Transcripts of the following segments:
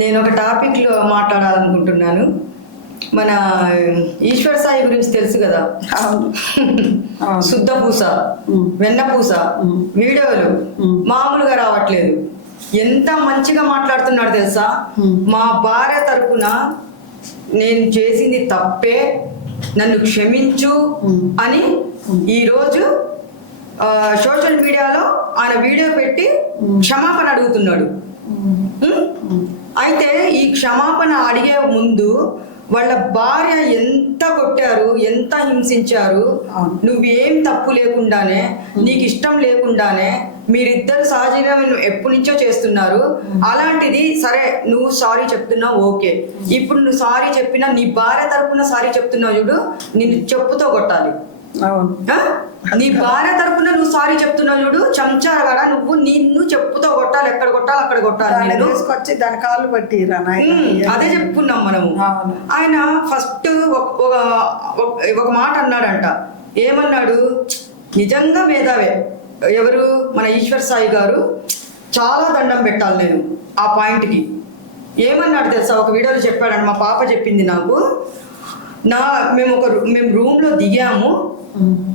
నేను ఒక టాపిక్లో మాట్లాడాలనుకుంటున్నాను. మన ఈశ్వర్ సాయి గురించి తెలుసు కదా. శుద్ధ పూస, వెన్న పూస వీడియోలు మామూలుగా రావట్లేదు. ఎంత మంచిగా మాట్లాడుతున్నాడు తెలుసా. మా భార్య తరపున నేను చేసింది తప్పే, నన్ను క్షమించు అని ఈరోజు సోషల్ మీడియాలో ఆయన వీడియో పెట్టి క్షమాపణ అడుగుతున్నాడు. అయితే ఈ క్షమాపణ అడిగే ముందు వాళ్ళ భార్య ఎంత కొట్టారు, ఎంత హింసించారు, నువ్వేం తప్పు లేకుండానే, నీకు ఇష్టం లేకుండానే మీరిద్దరు సహజీవనం ఎప్పటి నుంచో చేస్తున్నారు. అలాంటిది సరే నువ్వు సారీ చెప్తున్నావు, ఓకే. ఇప్పుడు నువ్వు సారీ చెప్పినా నీ భార్య తరపున సారీ చెప్తున్నావు చూడు, నిన్ను చెప్పుతో కొట్టాలి. నీ భార్య తరపున నువ్వు సారీ చెప్తున్నావు చూడు, చెంచాగా నువ్వు నిన్ను చెప్పుతో కొట్టాలి. ఎక్కడ కొట్టాలి అక్కడ కొట్టాలి. తీసుకొచ్చి దాని కాళ్ళు పట్టి అదే చెప్పుకున్నాం మనము. ఆయన ఫస్ట్ ఒక మాట అన్నాడంట. ఏమన్నాడు? నిజంగా మేధావే ఎవరు, మన ఈశ్వర్ సాయి గారు. చాలా దండం పెట్టాలి నేను ఆ పాయింట్కి. ఏమన్నాడు తెలుసా, ఒక వీడియోలో చెప్పాడంట. మా పాప చెప్పింది నాకు. మేము రూమ్లో దిగాము,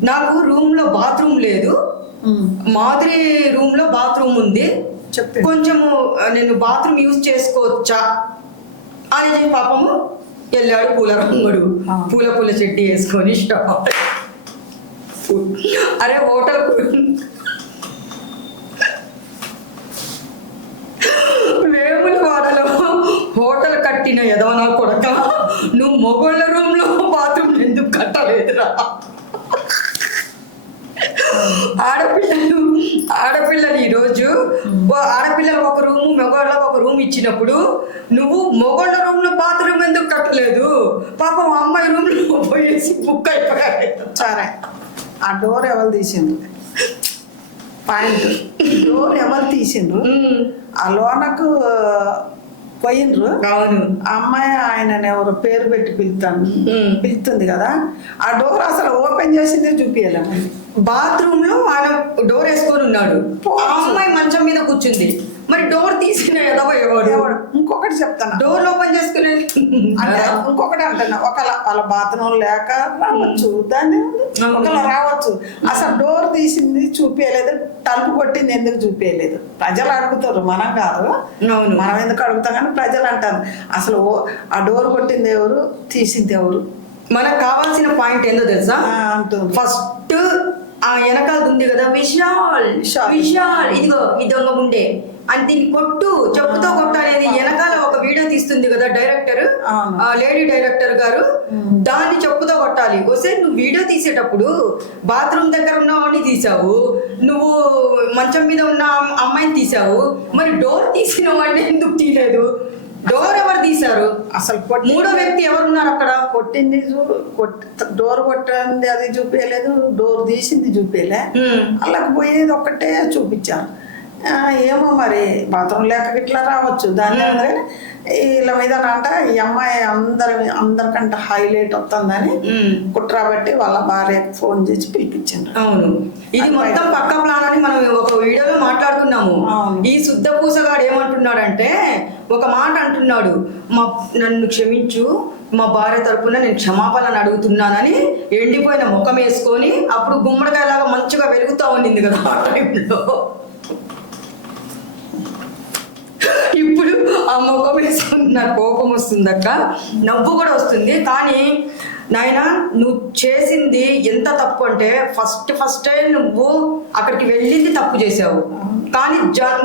నాకు రూమ్లో బాత్రూమ్ లేదు, మాదిరి రూమ్లో బాత్రూమ్ ఉంది, కొంచెము నేను బాత్రూమ్ యూజ్ చేసుకోవచ్చా అని పాపము వెళ్ళాడు. పూల రంగుడు పూల చెడ్డి వేసుకొని ఇష్టం. అరే హోటల్ వేములవాడలో హోటల్ కట్టిన ఎదవనా కొడక, నువ్వు మొగోళ్ళ రూమ్ లో బాత్రూమ్ ఎందుకు కట్టలేదురా? ఆడపిల్లలు ఈరోజు ఆడపిల్లలకు ఒక రూము, మగవాళ్ళకు ఒక రూమ్ ఇచ్చినప్పుడు నువ్వు మొగోళ్ళ రూమ్ లో బాత్రూమ్ ఎందుకు కట్టలేదు? పాపం అమ్మాయి రూమ్ లో పోయేసి బుక్ అయిపోయాడు. సరే, ఆ డోర్ ఎవరు తీసిండ్రు? పాయింట్, డోర్ ఎవరు తీసిండ్రు? ఆ లోనకు పోయిండ్రు. అవును, అమ్మాయి ఆయన ఎవరు పేరు పెట్టి పిలుస్తుంది కదా, ఆ డోర్ అసలు ఓపెన్ చేసిందే చూపించాలి. బాత్రూమ్ లో ఆయన డోర్ వేసుకొని ఉన్నాడు, ఆ అమ్మాయి మంచం మీద కూర్చుంది. మరి డోర్ తీసిన ఎవడు? ఇంకొకటి చెప్తాను, డోర్ ఓపెన్ చేసుకునే అంటే ఇంకొకటి అంటున్నా, వాళ్ళ బాత్రూమ్ లేక రావచ్చు, దాన్ని ఒకలా రావచ్చు. అసలు డోర్ తీసింది చూపించలేదు, తలుపు కొట్టింది ఎందుకు చూపించలేదు? ప్రజలు అడుగుతారు, మనం కాదు. మనం ఎందుకు అడుగుతాం కానీ ప్రజలు అంటారు. అసలు ఆ డోర్ కొట్టింది ఎవరు, తీసింది ఎవరు? మనకు కావాల్సిన పాయింట్ ఏందో తెలుసా? అంటుంది ఫస్ట్ ఆ వెనకాల ఉంది కదా, విశాల్ విశాల్ ఇదిగో ఈ దొంగ ఉండే అని దీన్ని కొట్టు, చెప్పుతో కొట్టాలి. వెనకాల ఒక వీడియో తీస్తుంది కదా డైరెక్టర్, లేడీ డైరెక్టర్ గారు, దాన్ని చెప్పుతో కొట్టాలి. వస్తే నువ్వు వీడియో తీసేటప్పుడు బాత్రూమ్ దగ్గర ఉన్న వాడిని తీసావు, నువ్వు మంచం మీద ఉన్న అమ్మాయిని తీసావు, మరి డోర్ తీసిన వాడిని ఎందుకు తీయలేదు? డోర్ ఎవరు తీశారు? అసలు మూడో వ్యక్తి ఎవరున్నారు అక్కడ? కొట్టింది డోర్ కొట్టింది అది చూపించలేదు, డోర్ తీసింది చూపించలే, అలాగ పోయేది ఒక్కటే చూపించారు. ఏమో మరి బాత్రూమ్ లేక ఇట్లా రావచ్చు. దాని వీళ్ళ మీద అంట ఈ అమ్మాయి అందరికంటే హైలైట్ వస్తుందని కుట్రాబట్టి వాళ్ళ భార్యకు ఫోన్ చేసి పిలిపించారు. అవును, ఇది మొత్తం పక్క ప్లాన్ అని మనం ఒక వీడియోలో మాట్లాడుకున్నాము. ఈ శుద్ధ పూసగాడు ఏమంటున్నాడంటే, ఒక మాట అంటున్నాడు, నన్ను క్షమించు, మా భార్య తరపున నేను క్షమాపణ అడుగుతున్నానని ఎండిపోయిన ముఖం వేసుకొని, అప్పుడు గుమ్మడికాయలాగా మంచిగా వెలుగుతా ఉండింది కదా ఆ టైంలో. ఇప్పుడు ఆ ముఖం వేసుకుని నాకు కోపం వస్తుందక్క, నవ్వు కూడా వస్తుంది. కానీ నాయన, నువ్వు చేసింది ఎంత తప్పు అంటే, ఫస్ట్ నువ్వు అక్కడికి వెళ్ళింది తప్పు చేసావు. కానీ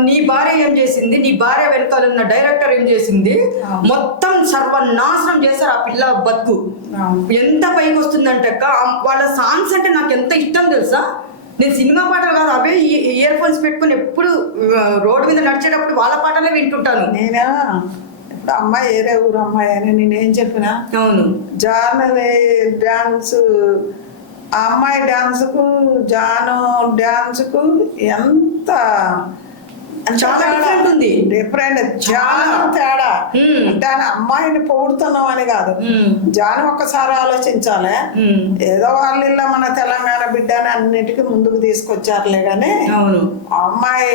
నీ భార్య ఏం చేసింది, నీ భార్య వెనకాల ఉన్న డైరెక్టర్ ఏం చేసింది, మొత్తం సర్వనాశనం చేశారు ఆ పిల్ల బతుకు. ఎంత పైకి వస్తుందంటే అక్క, వాళ్ళ సాంగ్స్ అంటే నాకు ఎంత ఇష్టం తెలుసా. నేను సినిమా పాటలు కాదు, అవే ఇయర్ ఫోన్స్ పెట్టుకుని ఎప్పుడు రోడ్డు మీద నడిచేటప్పుడు వాళ్ళ పాటలే వింటుంటాను. నేనా ఇప్పుడు అమ్మాయి ఏరే ఊరు అమ్మాయి అని నేనేం చెప్పినా, అవును, జానవి డ్యాన్స్, ఆ అమ్మాయి డ్యాన్స్కు జాను డ్యాన్స్కు ఎంత చాలా డిఫరెంట్ ఉంది, డిఫరెంట్, చాలా తేడా. అంటే అమ్మాయిని పొగుడుతున్నాం అని కాదు, జాను ఒక్కసారి ఆలోచించాలి. ఏదో వాళ్ళ మన తెలంగాణ బిడ్డ అని అన్నిటికీ ముందుకు తీసుకొచ్చారులే కానీ అమ్మాయి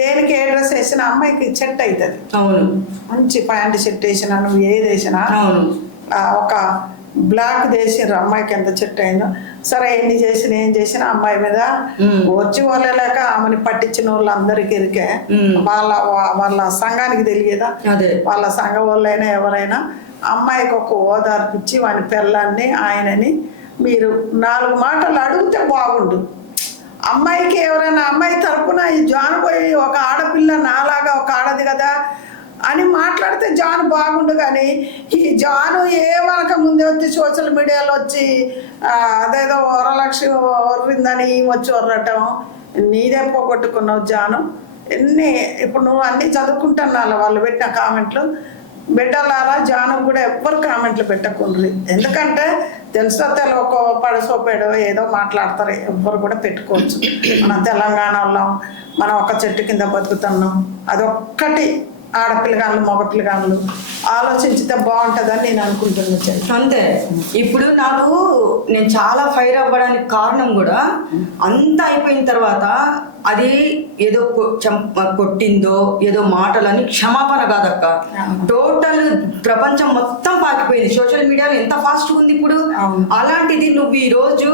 దేనికి ఏ డ్రెస్ వేసినా అమ్మాయికి సెట్ అవుతుంది. అవును, మంచి ప్యాంట్ షర్ట్ వేసినా నువ్వు ఏది వేసినా అవును. ఒక బ్లాక్ వేసినారు అమ్మాయికి ఎంత సెట్ అయిందో. సరే ఎన్ని చేసినా ఏం చేసినా అమ్మాయి మీద వచ్చి వాళ్ళలేక ఆమెని పట్టించిన వాళ్ళు అందరికి ఇరికే. వాళ్ళ సంఘానికి తెలియదా, వాళ్ళ సంఘ వాళ్ళైనా ఎవరైనా అమ్మాయికి ఒక ఓదార్పిచ్చి వాని పిల్లల్ని ఆయనని మీరు 4 మాటలు అడిగితే బాగుండు. అమ్మాయికి ఎవరైనా అమ్మాయి తరపున ఈ జాన్ పోయి ఒక ఆడపిల్ల నాలాగా ఒక ఆడది కదా అని మాట్లాడితే జాన్ బాగుండు. కానీ ఈ జాను ఏమనక ముందే వచ్చి సోషల్ మీడియాలో వచ్చి అదేదో వరలక్ష్మి వర్రిందని వచ్చి వర్రటం నీదే పోగొట్టుకున్నావు జాను. ఇప్పుడు నువ్వు అన్నీ చదువుకుంటున్నా వాళ్ళు పెట్టిన కామెంట్లు. బిడ్డలారా జాను కూడా ఎవ్వరు కామెంట్లు పెట్టకుండ్రి. ఎందుకంటే తెలుసో ఒక పడసోపేడో ఏదో మాట్లాడతారు, ఎవ్వరు కూడా పెట్టుకోవచ్చు. మన తెలంగాణలో మనం ఒక చెట్టు కింద బతుకుతున్నాం. అదొక్కటి ఆడపిల్లగాళ్ళు మగపిల్లగాళ్ళు ఆలోచించితే బాగుంటుందని నేను అనుకుంటున్నాను. అంతే. ఇప్పుడు నేను చాలా ఫైర్ అవ్వడానికి కారణం కూడా అంతా అయిపోయిన తర్వాత అది ఏదో కొట్టిందో ఏదో మాటలని క్షమాపణ కాదక్క. టోటల్ ప్రపంచం మొత్తం పాకిపోయింది. సోషల్ మీడియాలో ఎంత ఫాస్ట్గా ఉంది ఇప్పుడు. అలాంటిది నువ్వు ఈ రోజు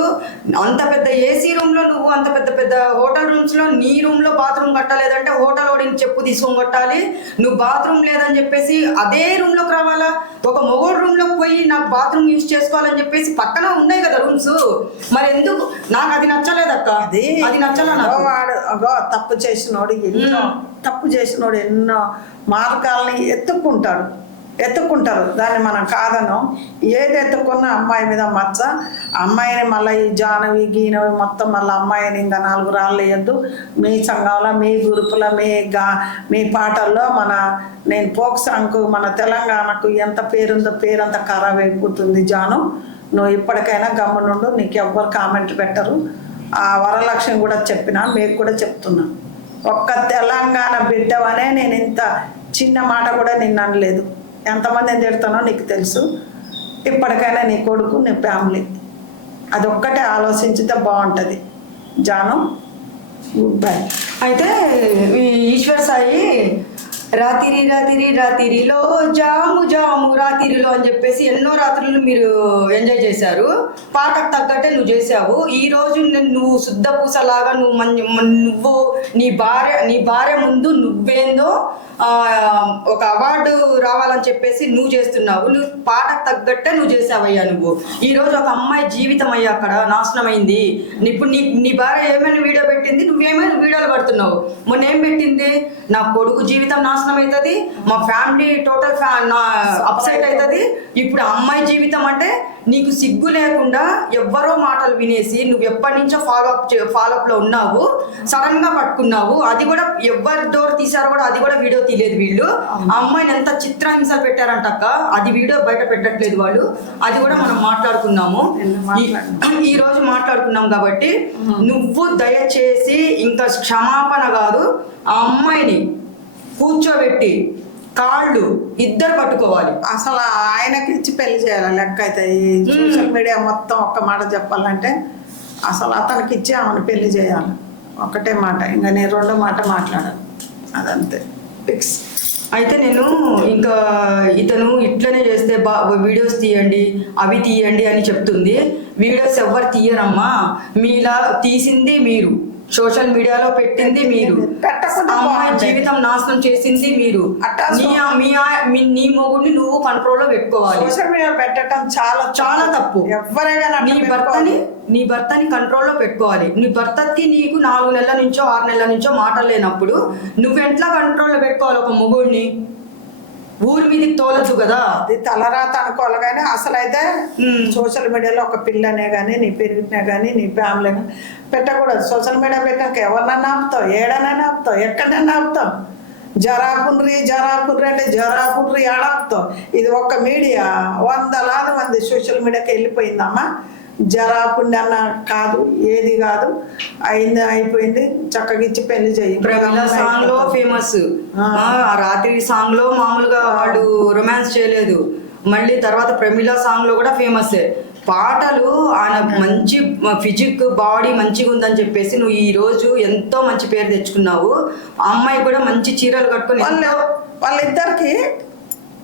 అంత పెద్ద ఏసీ రూమ్ లో, నువ్వు అంత పెద్ద పెద్ద హోటల్ రూమ్స్ లో, నీ రూమ్ లో బాత్రూమ్ కట్టలేదంటే హోటల్ ఓడిని చెప్పు తీసుకొని కొట్టాలి. నువ్వు బాత్రూమ్ లేదని చెప్పేసి అదే రూమ్ లోకి రావాలా? ఒక మొగోడు రూమ్ లోకి పోయి నాకు బాత్రూమ్ యూజ్ చేసుకోవాలని చెప్పేసి పక్కన ఉన్నాయి కదా రూమ్స్. మరి ఎందుకు? నాకు అది నచ్చలేదక్క. అది నచ్చలే నాకు. తప్పు చేసినోడు ఎన్నో మార్గాల్ని ఎత్తుక్కుంటారు. దాన్ని మనం కాదను. ఏది ఎత్తుకున్నా అమ్మాయి మీద మచ్చ. అమ్మాయిని మళ్ళీ ఈ జానవి గీనవి మొత్తం మళ్ళీ అమ్మాయిని ఇంకా 4 రాళ్ళు వేయద్దు. మీ సంఘంలో, మీ గ్రూపులో, మీ పాటల్లో నేను ఫోక్ సాంగ్కు మన తెలంగాణకు ఎంత పేరుందో పేరంతా ఖరాబ్ అయిపోతుంది. జాను నువ్వు ఇప్పటికైనా గమ్మునుండు. నీకు ఎవ్వరు కామెంట్ పెట్టరు. ఆ వరలక్ష్మి కూడా చెప్పినా, మీకు కూడా చెప్తున్నా, ఒక్క తెలంగాణ బిడ్డవనే నేను ఇంత చిన్న మాట కూడా నిన్ను అనలేదు. ఎంతమందిని తిడతానో నీకు తెలుసు. ఇప్పటికైనా నీ కొడుకు, నీ ఫ్యామిలీ అదొక్కటే ఆలోచించితే బాగుంటుంది. Janu good bye. అయితే ఈశ్వర్ సాయి రాత్రిలో జాము రాత్రిలో అని చెప్పేసి ఎన్నో రాత్రులు మీరు ఎంజాయ్ చేశారు. పాటకు తగ్గట్టే నువ్వు చేసావు. ఈ రోజు నువ్వు శుద్ధ పూసలాగా నువ్వు నీ భార్య ముందు నువ్వేందో ఒక అవార్డు రావాలని చెప్పేసి నువ్వు చేస్తున్నావు. నువ్వు పాటకు తగ్గట్టే నువ్వు చేసావయ్యా. నువ్వు ఈ రోజు ఒక అమ్మాయి జీవితం అయ్యా అక్కడ నాశనం అయింది. ఇప్పుడు నీ భార్య ఏమైనా వీడియో పెట్టింది, నువ్వేమైనా వీడియోలు పడుతున్నావు. మొన్న ఏం పెట్టింది? నా కొడుకు జీవితం నాశనం అవుతుంది, మా ఫ్యామిలీ టోటల్ అప్సెట్ అవుతుంది. ఇప్పుడు అమ్మాయి జీవితం అంటే నీకు సిగ్గు లేకుండా ఎవ్వరో మాటలు వినేసి నువ్వు ఎప్పటి నుంచో ఫాలోఅప్ లో ఉన్నావు. సడన్ గా పట్టుకున్నావు. అది కూడా ఎవరి డోర్ తీసారో కూడా అది కూడా వీడియో తీయలేదు వీళ్ళు. ఆ అమ్మాయిని ఎంత చిత్రహింసలు పెట్టారంటక్క, అది వీడియో బయట పెట్టట్లేదు వాళ్ళు. అది కూడా మనం మాట్లాడుకున్నాము, ఈ రోజు మాట్లాడుకున్నాం. కాబట్టి నువ్వు దయచేసి ఇంకా క్షమాపణ కాదు, ఆ అమ్మాయిని కూర్చోబెట్టి కాళ్ళు ఇద్దరు పట్టుకోవాలి. అసలు ఆయనకి ఇచ్చి పెళ్లి చేయాలి లెక్క అయితే. ఈ సోషల్ మీడియా మొత్తం ఒక్క మాట చెప్పాలంటే అసలు అతనికి ఇచ్చి ఆమెను పెళ్లి చేయాలి. ఒకటే మాట, ఇంకా నేను 2వ మాట మాట్లాడాను. అదంతే ఫిక్స్. అయితే నేను ఇంకా ఇతను ఇట్లనే చేస్తే వీడియోస్ తీయండి, అవి తీయండి అని చెప్తుంది. వీడియోస్ ఎవరు తీయరమ్మా. మీలా తీసింది మీరు, సోషల్ మీడియాలో పెట్టింది మీరు, అమ్మాయి జీవితం నాశనం చేసింది మీరు. నీ మొగుడిని నువ్వు కంట్రోల్లో పెట్టుకోవాలి. సోషల్ మీడియా పెట్టడం చాలా తప్పు. ఎవరైనా నీ భర్తని కంట్రోల్లో పెట్టుకోవాలి. నీ భర్తకి నీకు 4 నెలల నుంచో 6 నెలల నుంచో మాటలు లేనప్పుడు నువ్వు ఎట్లా కంట్రోల్లో పెట్టుకోవాలి ఒక మొగుడిని? ఊరి మీద తోలదు కదా. అది తలరాత అనుకోవాలి. కానీ అసలు అయితే సోషల్ మీడియాలో ఒక పిల్లనే కానీ, నీ పెరిగినా కానీ, నీ ఫ్యామిలీ పెట్టకూడదు. సోషల్ మీడియా పెట్టాక ఎవరినైనా ఆపుతావు, ఏడనైనా ఆపుతావు, ఎక్కడైనా ఆపుతావు. జరాపుండ్రి అంటే జరాపుండ్రి ఆడాపుతావు. ఇది ఒక్క మీడియా 100 మంది సోషల్ మీడియాకి వెళ్ళిపోయిందమ్మా. జరాపుండి అన్న కాదు, ఏది కాదు, అయిపోయింది. చక్కగా ఇచ్చి పెళ్లి చేయి. ప్రమిళ సాంగ్ లో ఫేమస్. రాత్రి సాంగ్ లో మామూలుగా వాడు రొమాన్స్ చేయలేదు. మళ్ళీ తర్వాత ప్రమిళ సాంగ్ లో కూడా ఫేమస్. పాటలు ఆయన మంచి ఫిజిక్ బాడీ మంచిగా ఉందని చెప్పేసి నువ్వు ఈ రోజు ఎంతో మంచి పేరు తెచ్చుకున్నావు. ఆ అమ్మాయి కూడా మంచి చీరలు కట్టుకుని వాళ్ళిద్దరికి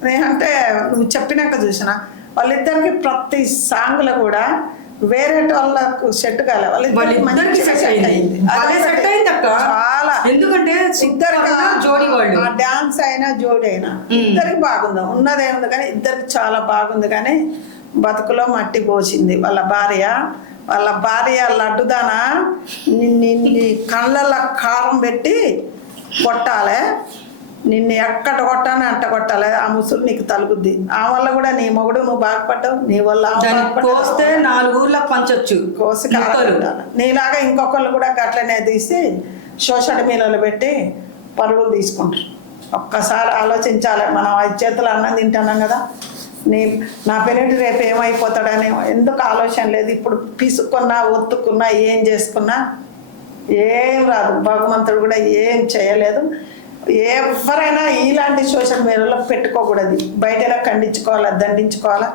నేనంటే నువ్వు చెప్పినాక చూసిన వాళ్ళిద్దరికి ప్రతి సాంగ్లో కూడా వేరే వాళ్ళకు సెట్ కాలే, వాళ్ళిద్దరికి సెట్ అయింది. చాలా. ఎందుకంటే ఇద్దరికి జోడి వాళ్ళు డాన్స్ అయినా జోడి అయినా ఇద్దరికి బాగుంది, ఉన్నదేముంది కానీ ఇద్దరికి చాలా బాగుంది. కానీ బతుకులో మట్టి పోసింది వాళ్ళ భార్య లడ్డుదానా నిన్ను కళ్ళల్లో కారం పెట్టి కొట్టాలి, నిన్ను ఎక్కడ కొట్టాలి అంట కొట్టాలి, ఆ ముసులు నీకు తలుగుద్ది. ఆ వల్ల కూడా నీ మొగుడు నువ్వు బాగుపడ్డావు, నీ వల్ల కోస్తే 4 ఊర్లకు పంచొచ్చు, కోసి కాలుతాను. నీలాగా ఇంకొకళ్ళు కూడా అట్లనే తీసి సోషల్ మీడియాలో పెట్టి పరుగులు తీసుకుంటారు. ఒక్కసారి ఆలోచించాలి. మనం 5 చేతులు అన్నం తింటున్నాం కదా, నా పెళ్ళి రేపు ఏమైపోతాడని ఎందుకు ఆలోచన లేదు. ఇప్పుడు పిసుకున్నా ఒత్తుకున్నా ఏం చేసుకున్నా ఏం రాదు, భగవంతుడు కూడా ఏం చేయలేదు. ఎవరైనా ఇలాంటి సోషల్ మీడియాలో పెట్టుకోకూడదు, బయటనే ఖండించుకోవాలా, దండించుకోవాలా,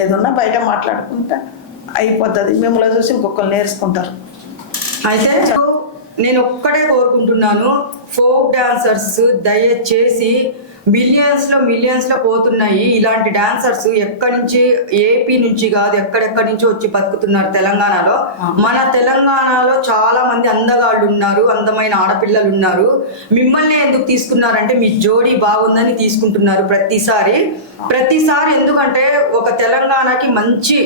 ఏదున్నా బయట మాట్లాడుకుంటే అయిపోతుంది. మిమ్మల్ని చూసి ఇంకొకరు నేర్చుకుంటారు. అయితే నేను ఒక్కటే కోరుకుంటున్నాను, ఫోక్ డాన్సర్స్ దయచేసి మిలియన్స్ లో పోతున్నాయి. ఇలాంటి డాన్సర్స్ ఎక్కడి నుంచి, ఏపీ నుంచి కాదు ఎక్కడెక్కడి నుంచి వచ్చి బతుకుతున్నారు తెలంగాణలో. మన తెలంగాణలో చాలా మంది అందగాళ్ళు ఉన్నారు, అందమైన ఆడపిల్లలు ఉన్నారు. మిమ్మల్ని ఎందుకు తీసుకున్నారంటే మీ జోడీ బాగుందని తీసుకుంటున్నారు ప్రతిసారి. ఎందుకంటే ఒక తెలంగాణకి మంచి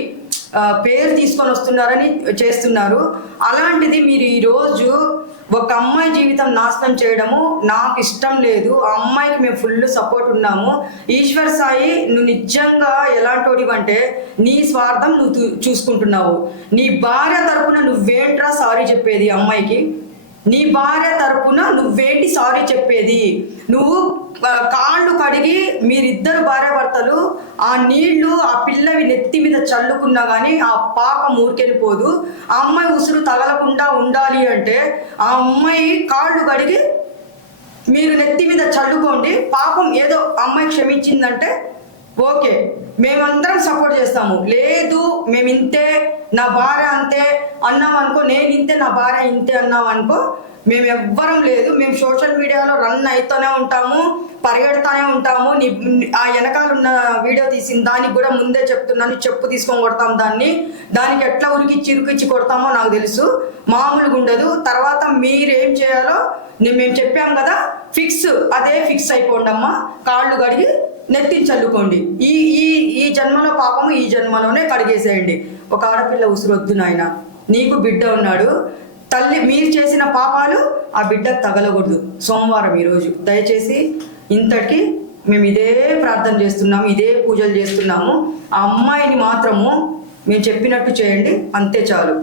పేరు తీసుకొని వస్తున్నారని చేస్తున్నారు. అలాంటిది మీరు ఈరోజు ఒక అమ్మాయి జీవితం నాశనం చేయడము నాకు ఇష్టం లేదు. ఆ అమ్మాయికి మేము ఫుల్ సపోర్ట్ ఉన్నాము. ఈశ్వర్ సాయి, నువ్వు నిజంగా ఎలాంటోడివంటే నీ స్వార్థం నువ్వు చూసుకుంటున్నావు. నీ భార్య తరపున నువ్వేంట్రా సారీ చెప్పేది అమ్మాయికి? నీ భార్య తరపున నువ్వేంటి సారీ చెప్పేది? నువ్వు కాళ్ళు కడిగి మీరిద్దరు భార్యాభర్తలు ఆ నీళ్లు ఆ పిల్లవి నెత్తి మీద చల్లుకున్నా కానీ ఆ పాపం ఊరికెళ్ళిపోదు. ఆ అమ్మాయి ఉసురు తగలకుండా ఉండాలి అంటే ఆ అమ్మాయి కాళ్ళు కడిగి మీరు నెత్తి మీద చల్లుకోండి. పాపం ఏదో అమ్మాయి క్షమించిందంటే ఓకే, మేమందరం సపోర్ట్ చేస్తాము. లేదు మేము ఇంతే, నా భార్య అంతే అన్నాం అనుకో, నేను ఇంతే నా భార్య ఇంతే అన్నాం అనుకో, మేము ఎవ్వరం లేదు. మేము సోషల్ మీడియాలో రన్ అవుతూనే ఉంటాము, పరిగెడుతూనే ఉంటాము. ఆ వెనకాల ఉన్న వీడియో తీసిన దానికి కూడా ముందే చెప్తున్నాను, చెప్పు తీసుకొని కొడతాం దానికి ఎట్లా ఉరికిచ్చి కొడతామో నాకు తెలుసు, మామూలుగా ఉండదు. తర్వాత మీరేం చేయాలో మేము చెప్పాం కదా, అదే ఫిక్స్ అయిపోండి అమ్మా. కాళ్ళు కడిగి నెత్తిని చల్లుకోండి. ఈ జన్మలో పాపము ఈ జన్మలోనే కడిగేసేయండి. ఒక ఆడపిల్ల ఉసురొద్దు నాయన, నీకు బిడ్డ ఉన్నాడు. తల్లి మీరు చేసిన పాపాలు ఆ బిడ్డకు తగలకూడదు. సోమవారం ఈరోజు దయచేసి ఇంతటికి మేము ఇదే ప్రార్థన చేస్తున్నాము, ఇదే పూజలు చేస్తున్నాము. ఆ అమ్మాయిని మాత్రము మేము చెప్పినట్టు చేయండి, అంతే చాలు.